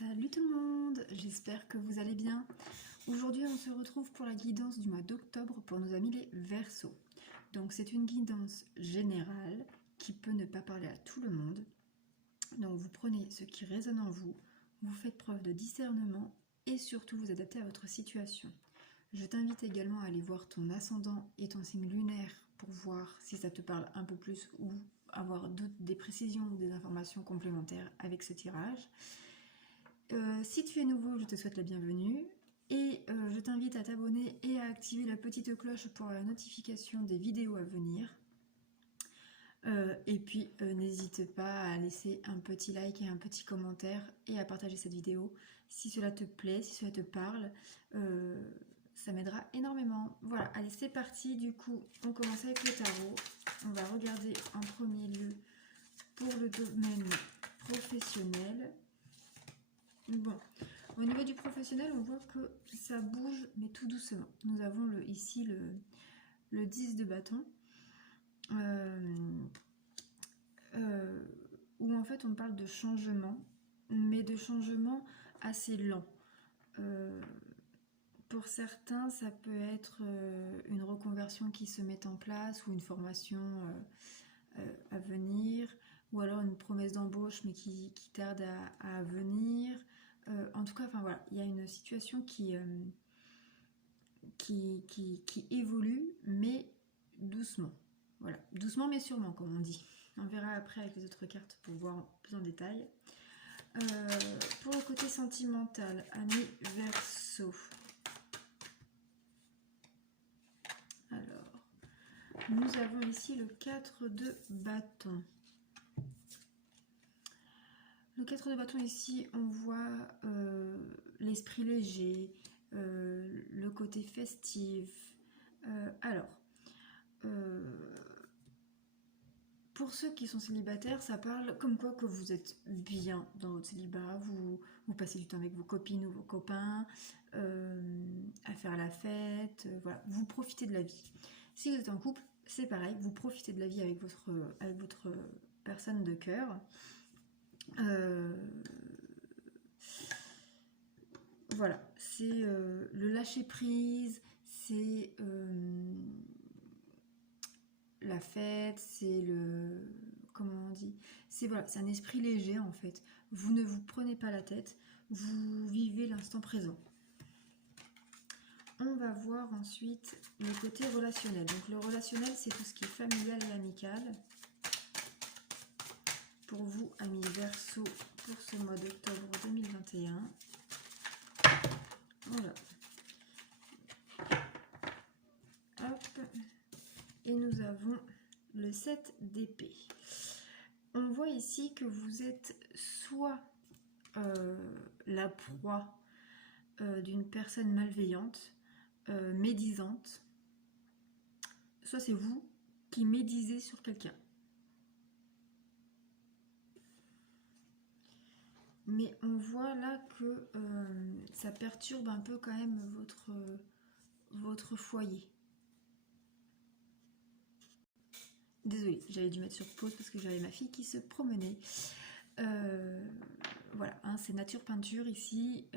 Salut tout le monde, j'espère que vous allez bien. Aujourd'hui on se retrouve pour la guidance du mois d'octobre pour nos amis les Verseaux. Donc c'est une guidance générale qui peut ne pas parler à tout le monde. Donc vous prenez ce qui résonne en vous, vous faites preuve de discernement et surtout vous adaptez à votre situation. Je t'invite également à aller voir ton ascendant et ton signe lunaire pour voir si ça te parle un peu plus ou avoir des précisions ou des informations complémentaires avec ce tirage. Si tu es nouveau, je te souhaite la bienvenue et je t'invite à t'abonner et à activer la petite cloche pour la notification des vidéos à venir. Et puis n'hésite pas à laisser un petit like et un petit commentaire et à partager cette vidéo si cela te plaît, si cela te parle. Ça m'aidera énormément. Voilà, allez c'est parti. Du coup, on commence avec le tarot. On va regarder en premier lieu pour le domaine professionnel. Bon, au niveau du professionnel, on voit que ça bouge, mais tout doucement. Nous avons ici le 10 de bâton, où en fait on parle de changement, mais de changement assez lent. Pour certains, ça peut être une reconversion qui se met en place, ou une formation à venir, ou alors une promesse d'embauche, mais qui tarde à venir. En tout cas, enfin voilà, il y a une situation qui évolue, mais doucement. Voilà, doucement mais sûrement, comme on dit. On verra après avec les autres cartes pour voir plus en détail. Pour le côté sentimental, amis Verseau. Alors, nous avons ici le 4 de bâton. Le 4 de bâton ici, on voit l'esprit léger, le côté festif. Pour ceux qui sont célibataires, ça parle comme quoi que vous êtes bien dans votre célibat, vous passez du temps avec vos copines ou vos copains, à faire la fête, voilà, vous profitez de la vie. Si vous êtes en couple, c'est pareil, vous profitez de la vie avec votre personne de cœur. Voilà, c'est le lâcher prise, c'est la fête, c'est le... comment on dit? C'est voilà, c'est un esprit léger en fait. Vous ne vous prenez pas la tête, vous vivez l'instant présent. On va voir ensuite le côté relationnel. Donc le relationnel, c'est tout ce qui est familial et amical. Pour vous, amis Verseau, pour ce mois d'octobre 2021. Voilà. Hop. Et nous avons le 7 d'épée. On voit ici que vous êtes soit la proie d'une personne malveillante, médisante, soit c'est vous qui médisez sur quelqu'un. Mais on voit là que ça perturbe un peu quand même votre foyer. Désolée, j'avais dû mettre sur pause parce que j'avais ma fille qui se promenait. Voilà, hein, c'est nature peinture ici.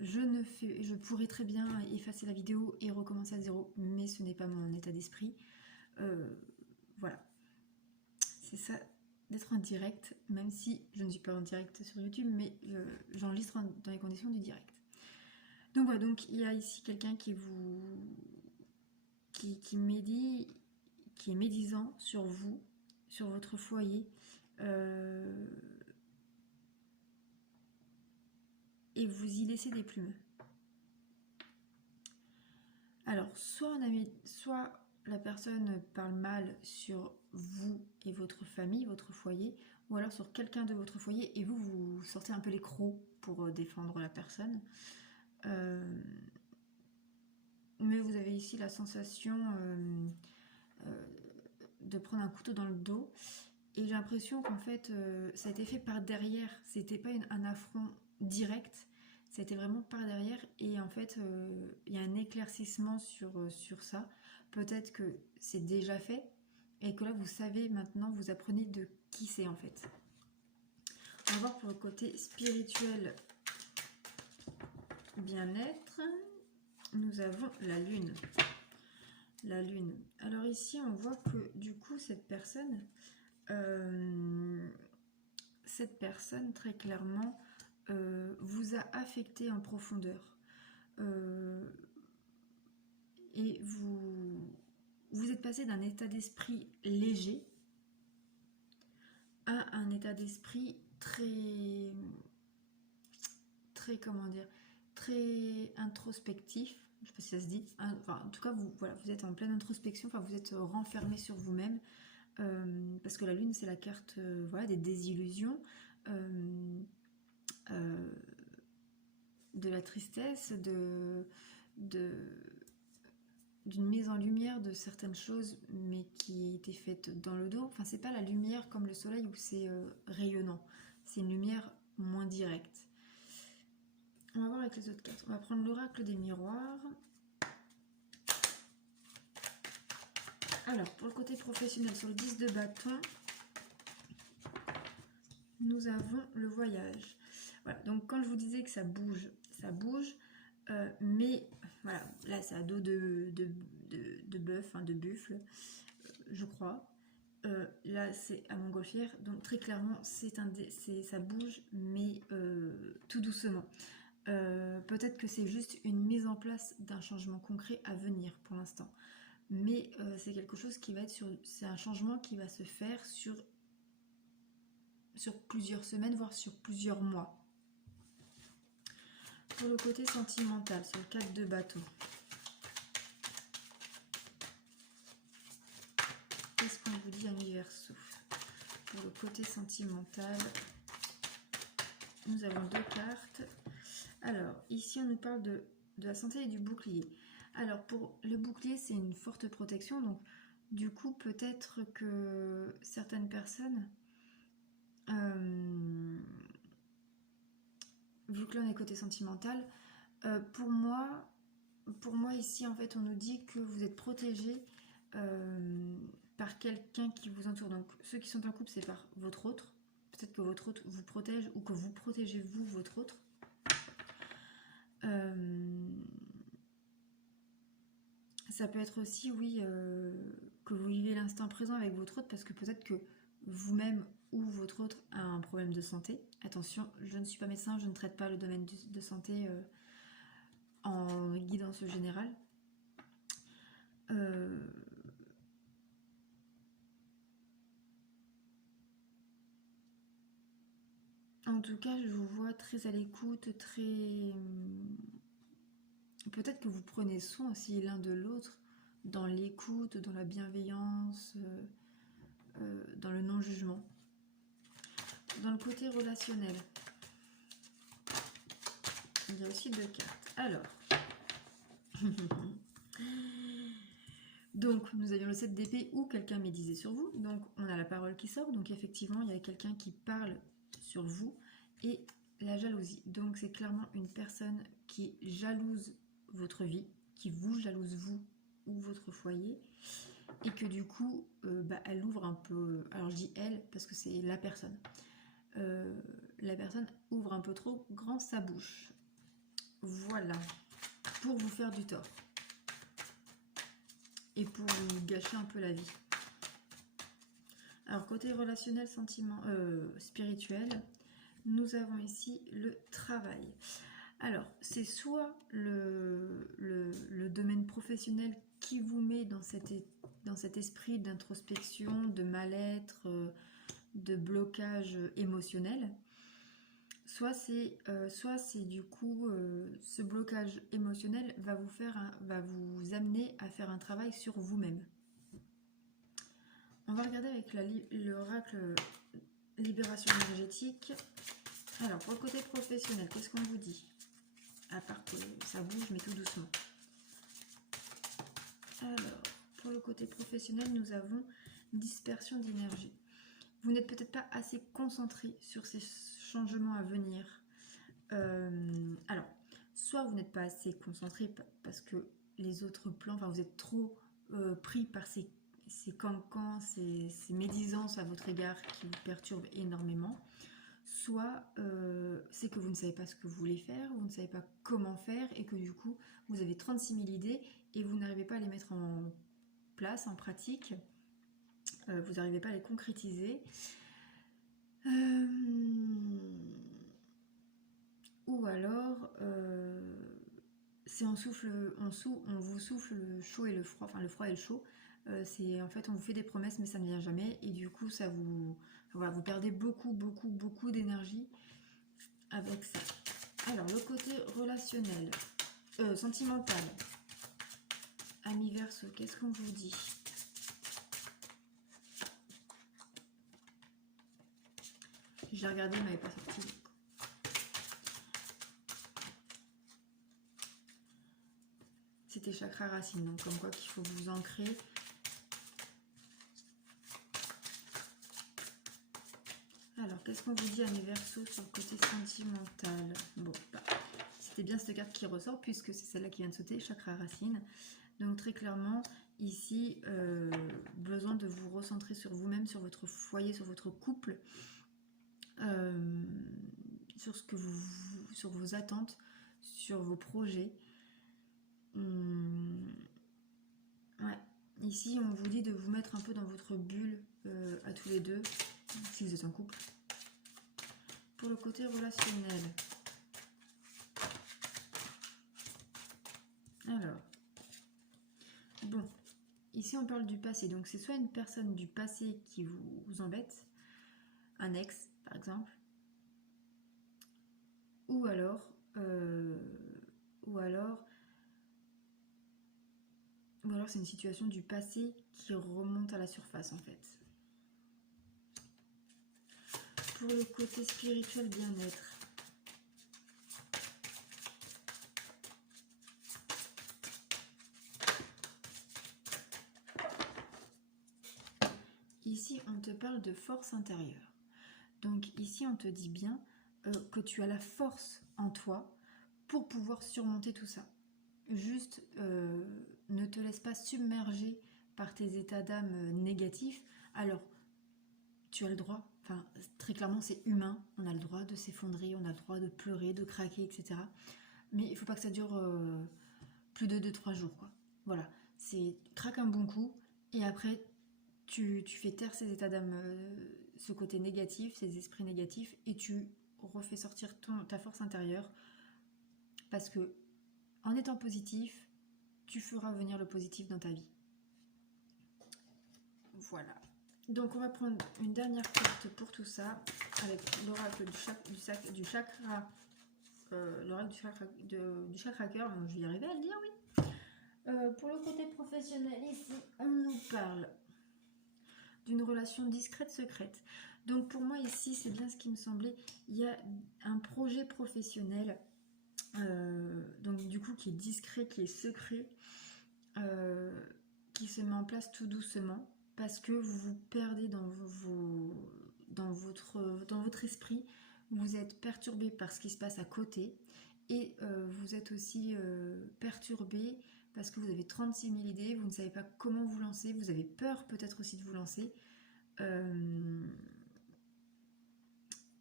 Je pourrais très bien effacer la vidéo et recommencer à zéro, mais ce n'est pas mon état d'esprit. Voilà, c'est ça d'être en direct, même si je ne suis pas en direct sur YouTube, mais j'enregistre dans les conditions du direct. Donc voilà, donc il y a ici quelqu'un qui est médisant sur vous, sur votre foyer, et vous y laissez des plumes. Alors, soit la personne parle mal sur vous et votre famille, votre foyer, ou alors sur quelqu'un de votre foyer, et vous sortez un peu les crocs pour défendre la personne. Mais vous avez ici la sensation de prendre un couteau dans le dos. Et j'ai l'impression qu'en fait, ça a été fait par derrière. C'était pas un affront direct. Ça a été vraiment par derrière. Et en fait, il y a un éclaircissement sur ça. Peut-être que c'est déjà fait. Et que là, vous savez maintenant, vous apprenez de qui c'est en fait. On va voir pour le côté spirituel, bien-être. Nous avons la lune. La lune. Alors ici, on voit que du coup, cette personne, très clairement, vous a affecté en profondeur. Et vous êtes passé d'un état d'esprit léger à un état d'esprit comment dire, très introspectif. Je sais pas si ça se dit. Enfin, en tout cas, vous êtes en pleine introspection. Enfin, vous êtes renfermé sur vous-même. Parce que la lune, c'est la carte voilà, des désillusions, de la tristesse, d'une mise en lumière de certaines choses, mais qui étaient faites dans le dos. Enfin, c'est pas la lumière comme le soleil où c'est rayonnant. C'est une lumière moins directe. On va voir avec les autres cartes. On va prendre l'oracle des miroirs. Alors, pour le côté professionnel, sur le 10 de bâton, nous avons le voyage. Voilà, donc quand je vous disais que ça bouge, mais voilà, là c'est à dos de bœuf, de buffle, je crois. Là c'est à montgolfière, donc très clairement ça bouge, mais tout doucement. Peut-être que c'est juste une mise en place d'un changement concret à venir pour l'instant. Mais c'est quelque chose qui va être c'est un changement qui va se faire sur plusieurs semaines, voire sur plusieurs mois. Pour le côté sentimental, sur le 4 de bâton, qu'est-ce qu'on vous dit, amis Verseau? Pour le côté sentimental, nous avons 2 cartes. Alors, ici, on nous parle de la santé et du bouclier. Alors, pour le bouclier, c'est une forte protection. Donc, du coup, peut-être que certaines personnes, vu que là, on est côté sentimental, pour moi, ici, en fait, on nous dit que vous êtes protégé par quelqu'un qui vous entoure. Donc, ceux qui sont en couple, c'est par votre autre. Peut-être que votre autre vous protège ou que vous protégez, vous, votre autre. Ça peut être aussi, oui, que vous vivez l'instant présent avec votre autre parce que peut-être que vous-même ou votre autre a un problème de santé. Attention, je ne suis pas médecin, je ne traite pas le domaine de santé en guidance générale. En tout cas, je vous vois très à l'écoute, très... Peut-être que vous prenez soin aussi l'un de l'autre dans l'écoute, dans la bienveillance, dans le non-jugement. Dans le côté relationnel, il y a aussi 2 cartes. Alors, donc nous avions le 7 d'épée où quelqu'un médisait sur vous. Donc on a la parole qui sort. Donc effectivement, il y a quelqu'un qui parle sur vous. Et la jalousie. Donc c'est clairement une personne qui jalouse votre vie, qui vous jalouse vous ou votre foyer. Et que du coup, elle ouvre un peu... Alors je dis elle parce que c'est la personne. La personne ouvre un peu trop grand sa bouche. Voilà. Pour vous faire du tort. Et pour vous gâcher un peu la vie. Alors côté relationnel, spirituel, nous avons ici le travail. Alors c'est soit le domaine professionnel qui vous met dans cet esprit d'introspection, de mal-être, de blocage émotionnel, soit c'est du coup ce blocage émotionnel va vous amener à faire un travail sur vous-même. On va regarder avec l'oracle libération énergétique. Alors pour le côté professionnel, qu'est-ce qu'on vous dit? À part que ça bouge mais tout doucement. Alors pour le côté professionnel, nous avons dispersion d'énergie. Vous n'êtes peut-être pas assez concentré sur ces changements à venir. Alors, soit vous n'êtes pas assez concentré parce que les autres plans, vous êtes trop pris par ces cancans, ces médisances à votre égard qui vous perturbent énormément. soit c'est que vous ne savez pas ce que vous voulez faire, vous ne savez pas comment faire, et que du coup, vous avez 36 000 idées et vous n'arrivez pas à les mettre en place, en pratique, vous n'arrivez pas à les concrétiser. Ou alors, c'est on vous souffle le chaud et le froid, enfin le froid et le chaud. C'est en fait on vous fait des promesses mais ça ne vient jamais et du coup ça vous, voilà, vous perdez beaucoup d'énergie avec ça. Alors le côté relationnel, sentimental, ami Verseau, qu'est-ce qu'on vous dit? Je l'ai regardé, il m'avait pas sorti. C'était chakra racine, donc comme quoi qu'il faut vous ancrer. Alors, qu'est-ce qu'on vous dit à mes Verseaux sur le côté sentimental? Bon, bah, c'était bien cette carte qui ressort, puisque c'est celle-là qui vient de sauter, chakra racine. Donc très clairement, ici, besoin de vous recentrer sur vous-même, sur votre foyer, sur votre couple, sur ce que sur vos attentes, sur vos projets. Ouais. Ici, on vous dit de vous mettre un peu dans votre bulle à tous les deux, si vous êtes en couple. Pour le côté relationnel. Alors, bon, ici on parle du passé, donc c'est soit une personne du passé qui vous embête, un ex par exemple, ou alors c'est une situation du passé qui remonte à la surface en fait. Pour le côté spirituel, bien-être. Ici, on te parle de force intérieure. Donc ici, on te dit bien que tu as la force en toi pour pouvoir surmonter tout ça. Juste, ne te laisse pas submerger par tes états d'âme négatifs. Alors, tu as le droit, enfin, très clairement, c'est humain. On a le droit de s'effondrer, on a le droit de pleurer, de craquer, etc. Mais il ne faut pas que ça dure plus de 2-3 jours, quoi. Voilà, c'est craque un bon coup, et après, tu fais taire ces états d'âme, ce côté négatif, ces esprits négatifs, et tu refais sortir ta force intérieure, parce que en étant positif, tu feras venir le positif dans ta vie. Voilà. Donc on va prendre une dernière carte pour tout ça, avec l'oracle du chakra, l'oracle du chakra cœur, je vais y arriver à le dire, oui. Pour le côté professionnel, ici, on nous parle d'une relation discrète, secrète. Donc pour moi ici, c'est bien ce qui me semblait, il y a un projet professionnel, donc du coup qui est discret, qui est secret, qui se met en place tout doucement, parce que vous vous perdez dans votre esprit, vous êtes perturbé par ce qui se passe à côté, et vous êtes aussi perturbé parce que vous avez 36 000 idées, vous ne savez pas comment vous lancer, vous avez peur peut-être aussi de vous lancer.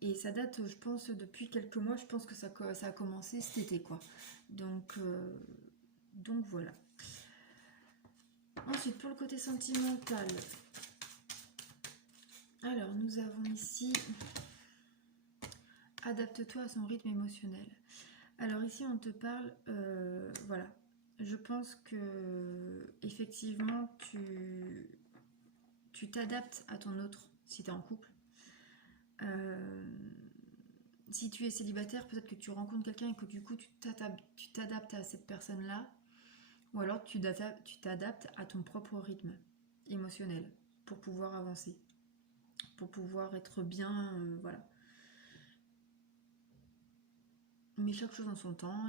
Et ça date, je pense, depuis quelques mois, je pense que ça a commencé cet été, quoi. Donc voilà. Ensuite, pour le côté sentimental, alors nous avons ici adapte-toi à son rythme émotionnel. Alors ici, on te parle, voilà, je pense que effectivement, tu t'adaptes à ton autre si tu es en couple. Si tu es célibataire, peut-être que tu rencontres quelqu'un et que du coup, tu t'adaptes à cette personne-là. Ou alors tu t'adaptes à ton propre rythme émotionnel pour pouvoir avancer, pour pouvoir être bien, voilà. Mais chaque chose en son temps,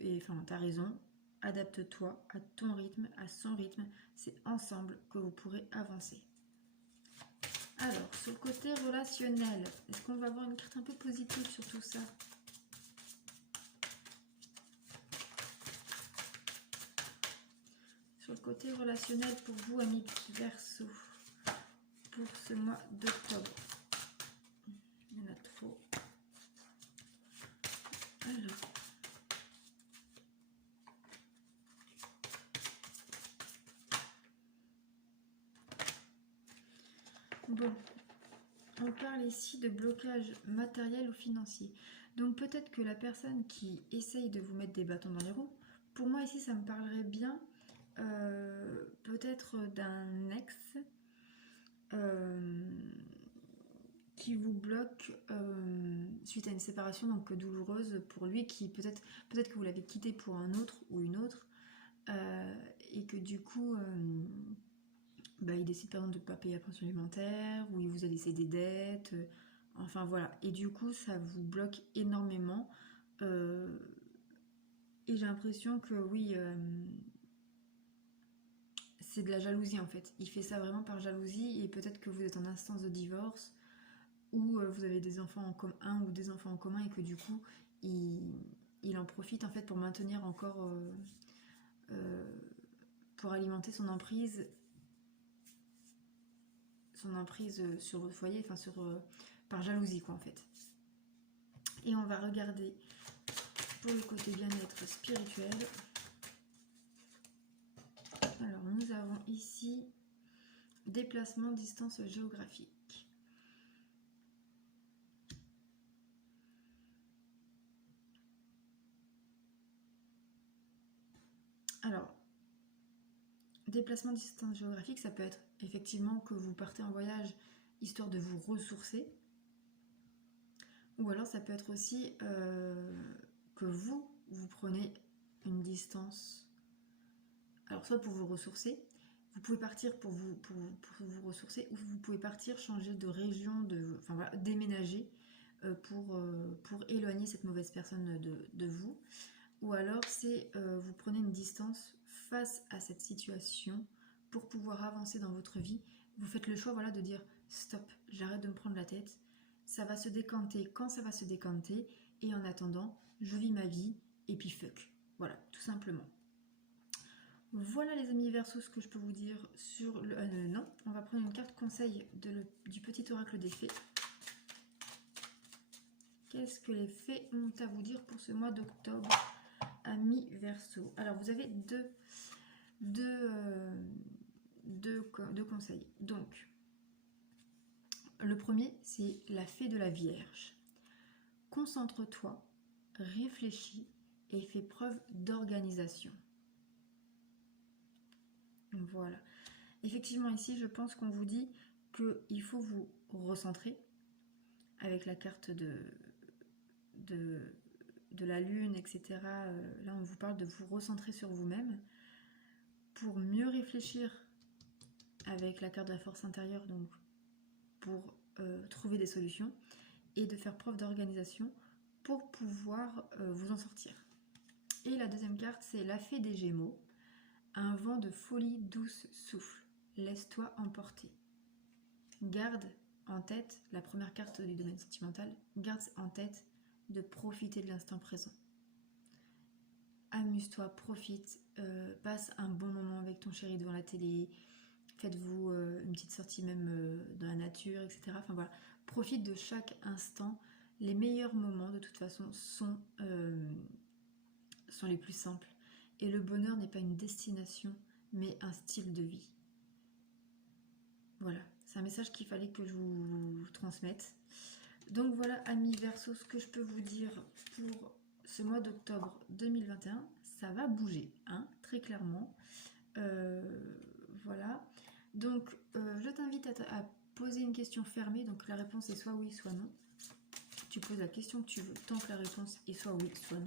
et enfin, t'as raison, adapte-toi à ton rythme, à son rythme, c'est ensemble que vous pourrez avancer. Alors, sur le côté relationnel, est-ce qu'on va avoir une carte un peu positive sur tout ça ? Sur le côté relationnel pour vous, amis Verseau, pour ce mois d'octobre. Il y en a trop. Alors. Bon, on parle ici de blocage matériel ou financier. Donc peut-être que la personne qui essaye de vous mettre des bâtons dans les roues, pour moi ici ça me parlerait bien peut-être d'un ex qui vous bloque suite à une séparation donc douloureuse pour lui, qui peut-être que vous l'avez quitté pour un autre ou une autre et que du coup il décide par exemple de ne pas payer la pension alimentaire, ou il vous a laissé des dettes, enfin voilà. Et du coup, ça vous bloque énormément. Et j'ai l'impression que oui, c'est de la jalousie en fait. Il fait ça vraiment par jalousie, et peut-être que vous êtes en instance de divorce, ou vous avez des enfants en commun, un ou des enfants en commun, et que du coup, il en profite en fait pour maintenir encore, pour alimenter son emprise sur votre foyer, enfin par jalousie quoi en fait. Et on va regarder pour le côté bien-être spirituel. Alors nous avons ici déplacement, distance géographique. Alors, déplacement, distance géographique, ça peut être effectivement que vous partez en voyage histoire de vous ressourcer. Ou alors ça peut être aussi que vous prenez une distance. Alors soit pour vous ressourcer, vous pouvez partir pour vous ressourcer, ou vous pouvez partir, changer de région, enfin voilà, déménager pour éloigner cette mauvaise personne de vous. Ou alors c'est vous prenez une distance face à cette situation pour pouvoir avancer dans votre vie. Vous faites le choix, voilà, de dire stop, j'arrête de me prendre la tête. Ça va se décanter quand ça va se décanter, et en attendant, je vis ma vie et puis fuck. Voilà, tout simplement. Voilà les amis Verseau, ce que je peux vous dire sur le... non, on va prendre une carte conseil du petit oracle des fées. Qu'est-ce que les fées ont à vous dire pour ce mois d'octobre, amis Verseau? Alors vous avez deux conseils. Donc, le premier, c'est la fée de la Vierge. Concentre-toi, réfléchis et fais preuve d'organisation. Voilà. Effectivement, ici, je pense qu'on vous dit qu'il faut vous recentrer avec la carte de la lune, etc. Là, on vous parle de vous recentrer sur vous-même pour mieux réfléchir avec la carte de la force intérieure, donc pour trouver des solutions, et de faire preuve d'organisation pour pouvoir vous en sortir. Et la deuxième carte, c'est la fée des Gémeaux. Un vent de folie douce souffle. Laisse-toi emporter. Garde en tête, la première carte du domaine sentimental, garde en tête de profiter de l'instant présent. Amuse-toi, profite, passe un bon moment avec ton chéri devant la télé, faites-vous une petite sortie même dans la nature, etc. Enfin voilà, profite de chaque instant. Les meilleurs moments, de toute façon, sont les plus simples. Et le bonheur n'est pas une destination, mais un style de vie. Voilà, c'est un message qu'il fallait que je vous transmette. Donc voilà, amis Verseau, ce que je peux vous dire pour ce mois d'octobre 2021, ça va bouger, hein, très clairement. Voilà. Donc, je t'invite à poser une question fermée. Donc, la réponse est soit oui, soit non. Tu poses la question que tu veux, tant que la réponse est soit oui, soit non.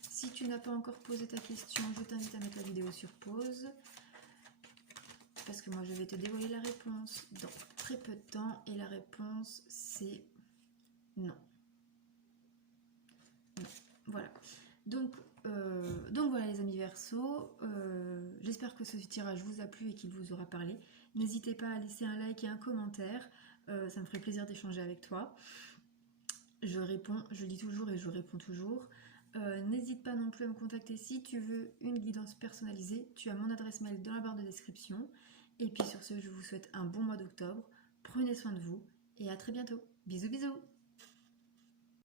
Si tu n'as pas encore posé ta question, je t'invite à mettre la vidéo sur pause. Parce que moi, je vais te dévoiler la réponse dans très peu de temps. Et la réponse, c'est non. Non. Voilà. Donc voilà les amis Verseau, j'espère que ce tirage vous a plu et qu'il vous aura parlé. N'hésitez pas à laisser un like et un commentaire, ça me ferait plaisir d'échanger avec toi. Je réponds, je lis toujours et je réponds toujours. N'hésite pas non plus à me contacter si tu veux une guidance personnalisée. Tu as mon adresse mail dans la barre de description. Et puis sur ce, je vous souhaite un bon mois d'octobre. Prenez soin de vous et à très bientôt. Bisous bisous.